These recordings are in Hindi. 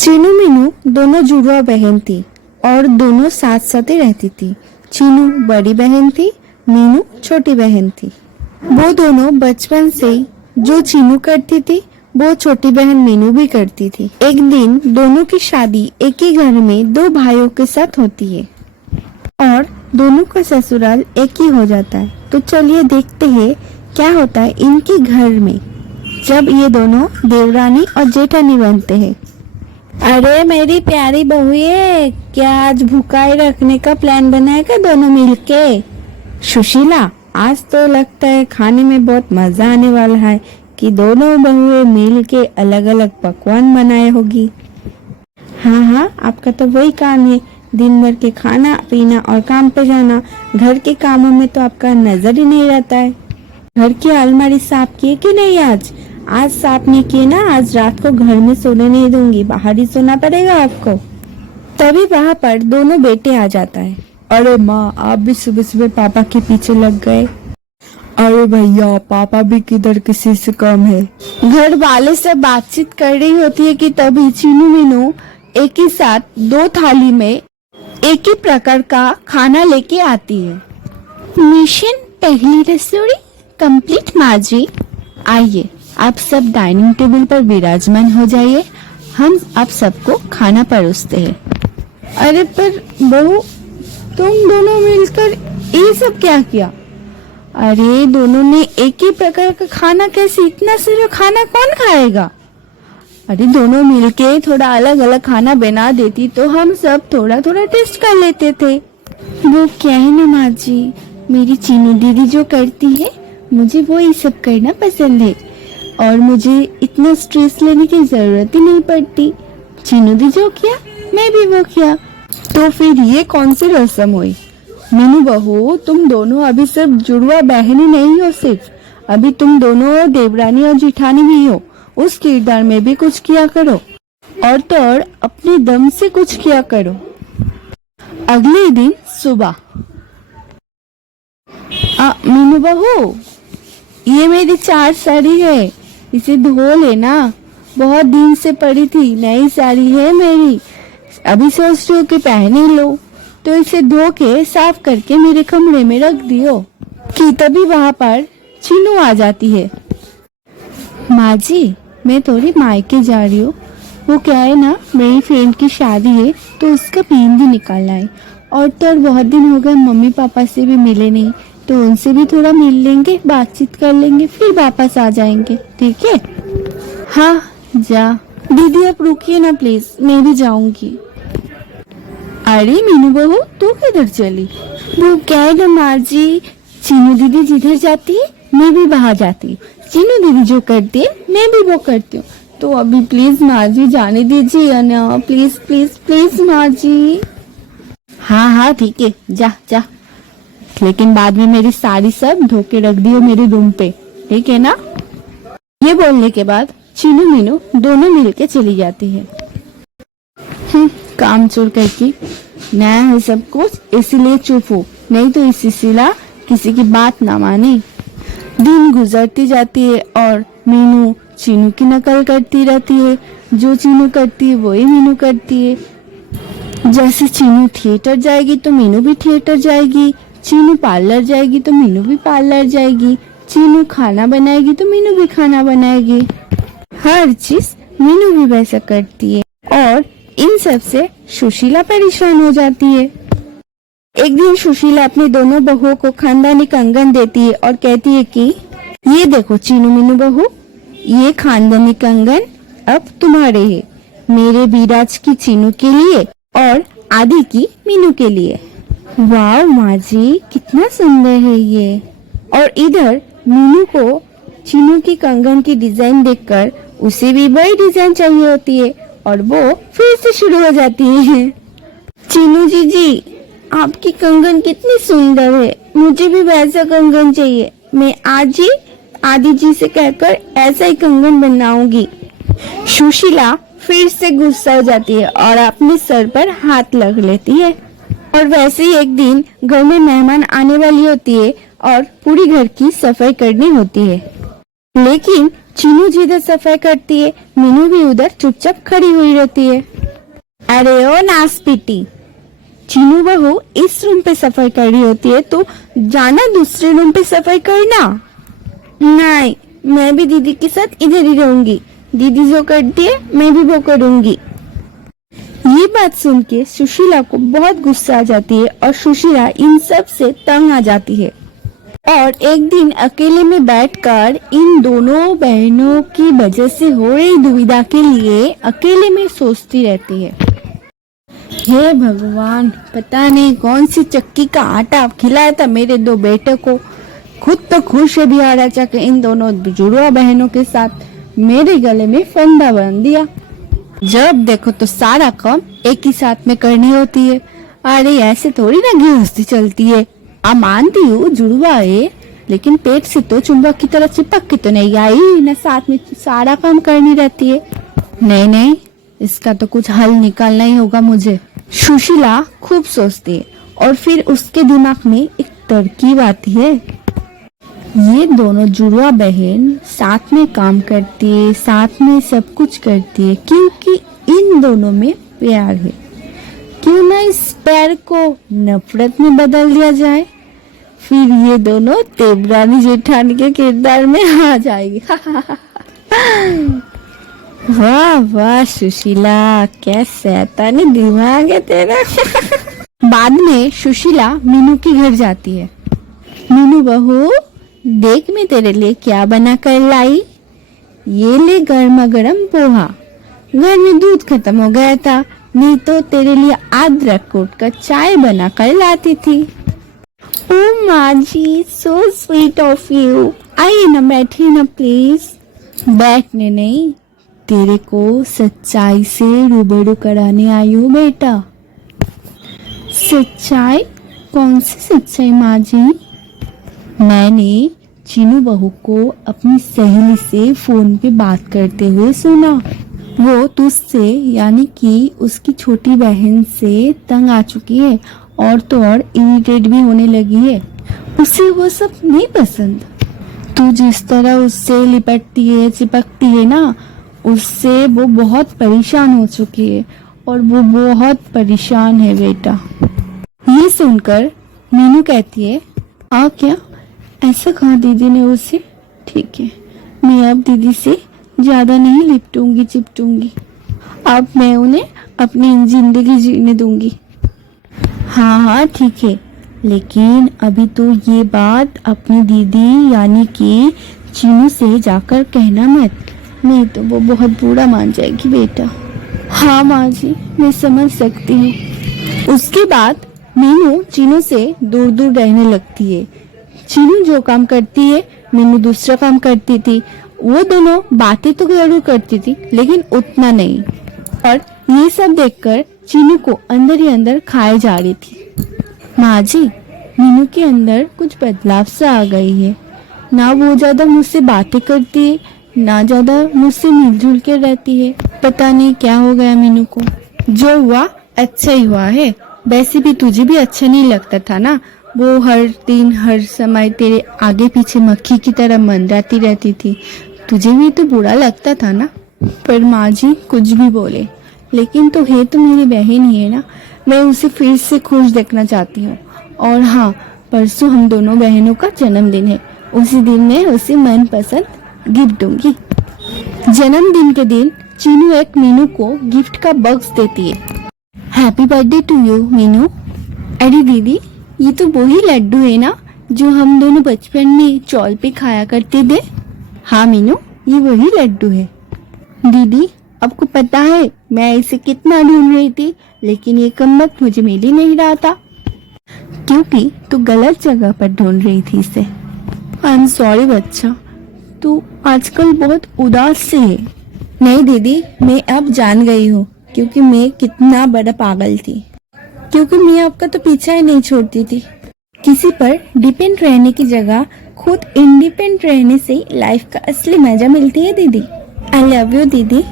चीनू मीनू दोनों जुड़वा बहन थी और दोनों साथ साथ ही रहती थी। चीनू बड़ी बहन थी, मीनू छोटी बहन थी। वो दोनों बचपन से ही जो चीनू करती थी वो छोटी बहन मीनू भी करती थी। एक दिन दोनों की शादी एक ही घर में दो भाइयों के साथ होती है और दोनों का ससुराल एक ही हो जाता है। तो चलिए देखते हैं क्या होता है इनके घर में जब ये दोनों देवरानी और जेठानी बनते हैं। अरे मेरी प्यारी बहुए, क्या आज भुकाई रखने का प्लान बनाएगा दोनों मिलके? सुशीला, आज तो लगता है खाने में बहुत मजा आने वाला है कि दोनों बहुए मिलके अलग अलग पकवान बनाए होगी। हाँ, आपका तो वही काम है, दिन भर के खाना पीना और काम पे जाना। घर के कामों में तो आपका नजर ही नहीं रहता है। घर की अलमारी साफ की कि नहीं? आज साफ नहीं किए ना, आज रात को घर में सोने नहीं दूंगी, बाहर ही सोना पड़ेगा आपको। तभी वहाँ पर दोनों बेटे आ जाता है। अरे माँ, आप भी सुबह सुबह पापा के पीछे लग गए। अरे भैया, पापा भी किधर किसी से कम है। घर वाले सब बातचीत कर रही होती है कि तभी चीनू मीनू एक ही साथ दो थाली में एक ही प्रकार का खाना लेके आती है। मिशन पहली रसोई कंप्लीट। माँ जी, आइए आप सब डाइनिंग टेबल पर विराजमान हो जाइए, हम आप सबको खाना परोसते हैं। अरे पर बहू, तुम दोनों मिलकर ये सब क्या किया? अरे दोनों ने एक ही प्रकार का खाना कैसे? इतना सारा खाना कौन खाएगा? अरे दोनों मिलके थोड़ा अलग अलग खाना बना देती तो हम सब थोड़ा थोड़ा टेस्ट कर लेते थे। वो क्या है ना माँ जी, मेरी चीनू दीदी जो करती है मुझे वो ये सब करना पसंद है और मुझे इतना स्ट्रेस लेने की जरूरत ही नहीं पड़ती। चीनू दी जो किया मैं भी वो किया। तो फिर ये कौन सी रस्म हुई? मीनू बहू, तुम दोनों अभी सिर्फ जुड़वा बहनी नहीं हो, सिर्फ अभी तुम दोनों देवरानी और जिठानी भी हो। उस किरदार में भी कुछ किया करो और तो और अपने दम से कुछ किया करो। अगले दिन सुबह, मीनू बहू, ये मेरी 4 साड़ी है, इसे धो लेना, बहुत दिन से पड़ी थी, नई साड़ी है मेरी, अभी सोच रही हो कि पहन ही लो, तो इसे धो के साफ करके मेरे कमरे में रख दियो। कि तभी वहाँ पर चीनू आ जाती है। माँ जी, मैं थोड़ी मायके जा रही हूँ, वो क्या है ना, मेरी फ्रेंड की शादी है तो उसका मेहंदी निकालना है और तो बहुत दिन हो गए मम्मी पापा से भी मिले नहीं, तो उनसे भी थोड़ा मिल लेंगे, बातचीत कर लेंगे, फिर वापस आ जाएंगे। ठीक है? हाँ जा। दीदी आप रुकिए ना प्लीज, मैं भी जाऊंगी। अरे मीनू बहू, तू किधर चली? वो क्या है ना माँ जी, चीनू दीदी जिधर जाती है मैं भी वहाँ जाती हूँ, चीनू दीदी जो करती है मैं भी वो करती हूँ, तो अभी प्लीज माँ जी जाने दीजिए ना, प्लीज प्लीज प्लीज माँ जी। हाँ ठीक है, जा जा, लेकिन बाद में मेरी साड़ी सब धो के रख दियो मेरे रूम पे, ठीक है ना? ये बोलने के बाद चीनू मीनू दोनों मिलके चली जाती है। काम चोर करके नया है सब कुछ, इसीलिए चुप हो, नहीं तो इसी सिला किसी की बात ना माने। दिन गुजरती जाती है और मीनू चीनू की नकल करती रहती है, जो चीनू करती है वही मीनू करती है। जैसे चीनू थिएटर जाएगी तो मीनू भी थिएटर जाएगी, चीनू पार्लर जाएगी तो मीनू भी पार्लर जाएगी, चीनू खाना बनाएगी तो मीनू भी खाना बनाएगी। हर चीज मीनू भी वैसा करती है और इन सब से सुशीला परेशान हो जाती है। एक दिन सुशीला अपनी दोनों बहुओं को खानदानी कंगन देती है और कहती है कि ये देखो चीनू मीनू बहू, ये खानदानी कंगन अब तुम्हारे है, मेरे बीराज की चीनू के लिए और आदि की मीनू के लिए। वाह माँ जी, कितना सुंदर है ये। और इधर मीनू को चीनू की कंगन की डिजाइन देखकर उसे भी वही डिजाइन चाहिए होती है और वो फिर से शुरू हो जाती है। चीनू जी, आपकी कंगन कितनी सुंदर है, मुझे भी वैसा कंगन चाहिए, मैं आज ही आदि जी से कहकर ऐसा ही कंगन बनाऊंगी। सुशीला फिर से गुस्सा हो जाती है और अपने सर पर हाथ रख लेती है। और वैसे ही एक दिन घर में मेहमान आने वाली होती है और पूरी घर की सफाई करनी होती है, लेकिन चीनू जिधर सफाई करती है, मीनू भी उधर चुपचाप खड़ी हुई रहती है। अरे ओ नास पीटी, चीनू बहू इस रूम पे सफाई कर रही होती है तो जाना दूसरे रूम पे सफाई करना। नहीं, मैं भी दीदी के साथ इधर ही रहूंगी। दीदी जो करती है मैं भी वो करूंगी। ये बात सुन के सुशीला को बहुत गुस्सा आ जाती है और सुशीला इन सब से तंग आ जाती है और एक दिन अकेले में बैठकर इन दोनों बहनों की वजह से हो रही दुविधा के लिए अकेले में सोचती रहती है। हे भगवान, पता नहीं कौन सी चक्की का आटा खिलाया था मेरे दो बेटे को। खुद तो खुश है बिहारा चक इन दोनों जुड़वा बहनों के साथ मेरे गले में फंदा बांध दिया। जब देखो तो सारा काम एक ही साथ में करनी होती है। अरे ऐसे थोड़ी ना गृहस्थी चलती है। अब मानती हूँ जुड़वा है, लेकिन पेट से तो चुंबक की तरह चिपक के तो नहीं आई ना, साथ में सारा काम करनी रहती है। नहीं, इसका तो कुछ हल निकालना ही होगा मुझे। सुशीला खूब सोचती है और फिर उसके दिमाग में एक तरकीब आती है। ये दोनों जुड़वा बहन साथ में काम करती है, साथ में सब कुछ करती है क्योंकि इन दोनों में प्यार है। क्यों ना इस प्यार को नफरत में बदल दिया जाए, फिर ये दोनों देवरानी जेठानी के किरदार में आ जाएगी। वाह वाह सुशीला, क्या शैतानी दिमाग है तेरा। बाद में सुशीला मीनू के घर जाती है। मीनू बहू, देख मैं तेरे लिए क्या बना कर लाई। ये ले गर्मा गर्म पोहा। घर में दूध खत्म हो गया था, नहीं तो तेरे लिए अदरक कूट कर चाय बना कर लाती थी। ओ माँ जी, सो स्वीट ऑफ यू। आइए ना, बैठिए ना प्लीज। बैठने नहीं, तेरे को सच्चाई से रूबरू कराने आई हूँ बेटा। सच्चाई? कौन सी सच्चाई माँ जी? मैंने चीनू बहू को अपनी सहेली से फोन पे बात करते हुए सुना। वो तुझसे यानी कि उसकी छोटी बहन से तंग आ चुकी है और तो और इरिटेट भी होने लगी है। उसे वो सब नहीं पसंद। तू जिस तरह उससे लिपटती है, चिपकती है ना, उससे वो बहुत परेशान हो चुकी है और वो बहुत परेशान है बेटा। ये सुनकर मीनू कहती है, हाँ क्या, ऐसा कहा दीदी ने उसे? ठीक है, मैं अब दीदी से ज्यादा नहीं लिपटूंगी चिपटूंगी। अब मैं उन्हें अपनी जिंदगी जीने दूंगी। हाँ ठीक है, लेकिन अभी तो ये बात अपनी दीदी यानी कि चीनू से जाकर कहना मत, नहीं तो वो बहुत बुरा मान जाएगी बेटा। हाँ माँ जी, मैं समझ सकती हूँ। उसके बाद मीनू चीनू से दूर दूर रहने लगती है। चीनू जो काम करती है, मीनू दूसरा काम करती थी। वो दोनों बातें तो जरूर करती थी, लेकिन उतना नहीं। और ये सब देखकर चीनू को अंदर ही अंदर खाए जा रही थी। माँ जी, मीनू के अंदर कुछ बदलाव सा आ गई है। ना वो ज्यादा मुझसे बातें करती है, ना ज्यादा मुझसे मिलजुल के रहती है। पता नहीं क्या हो गया मीनू को। जो हुआ अच्छा ही हुआ है। वैसे भी तुझे भी अच्छा नहीं लगता था ना, वो हर दिन हर समय तेरे आगे पीछे मक्खी की तरह मंडराती रहती थी। तुझे भी तो बुरा लगता था ना। पर माँ जी कुछ भी बोले, लेकिन तो है तो मेरी बहन ही है ना। मैं उसे फिर से खुश देखना चाहती हूँ। और हाँ, परसों हम दोनों बहनों का जन्मदिन है। उसी दिन मैं उसे मनपसंद गिफ्ट दूंगी। जन्मदिन के दिन चीनू एक मीनू को गिफ्ट का बॉक्स देती है। Happy birthday to you Meenu. अरे दीदी, ये तो वही लड्डू है ना जो हम दोनों बचपन में चौल पे खाया करते थे। हाँ मीनू, ये वही लड्डू है। दीदी, आपको पता है मैं इसे कितना ढूंढ रही थी, लेकिन ये कमबख्त मुझे मिल ही नहीं रहा था। क्योंकि तू गलत जगह पर ढूंढ रही थी इसे। आई एम सॉरी बच्चा, तू आजकल बहुत उदास से है। नहीं दीदी, मैं अब जान गई हूँ क्योंकि मैं कितना बड़ा पागल थी। क्योंकि मैं आपका तो पीछा ही नहीं छोड़ती थी। किसी पर डिपेंड रहने की जगह खुद इंडिपेंडेंट रहने से लाइफ का असली मजा मिलती है दीदी। आई लव यू दीदी।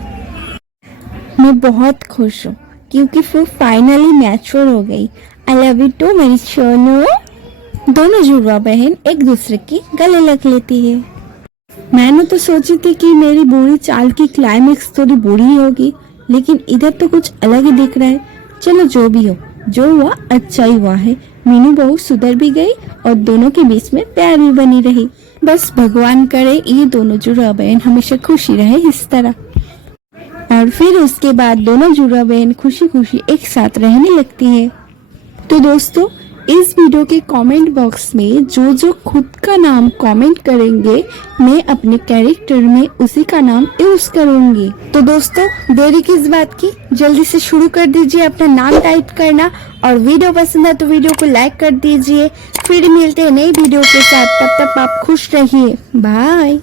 मैं बहुत खुश हूँ क्योंकि वो फाइनली मैच्योर हो गई। आई लव यू टू मेरी सोनू। दोनों जुड़वा बहन एक दूसरे की गले लग लेती है। मैंने तो सोची थी कि मेरी बुरी चाल की क्लाइमेक्स थोड़ी बुरी ही होगी, लेकिन इधर तो कुछ अलग ही दिख रहा है। चलो जो भी हो, जो हुआ अच्छा ही हुआ है। मीनू बहू सुधर भी गई और दोनों के बीच में प्यार भी बनी रही। बस भगवान करे ये दोनों जुड़वा बहन हमेशा खुशी रहे इस तरह। और फिर उसके बाद दोनों जुड़वा बहन खुशी खुशी एक साथ रहने लगती है। तो दोस्तों, इस वीडियो के कमेंट बॉक्स में जो जो खुद का नाम कमेंट करेंगे, मैं अपने कैरेक्टर में उसी का नाम यूज करूंगी। तो दोस्तों, देरी किस बात की, जल्दी से शुरू कर दीजिए अपना नाम टाइप करना। और वीडियो पसंद है तो वीडियो को लाइक कर दीजिए। फिर मिलते हैं नई वीडियो के साथ, तब तक आप खुश रहिए। बाय।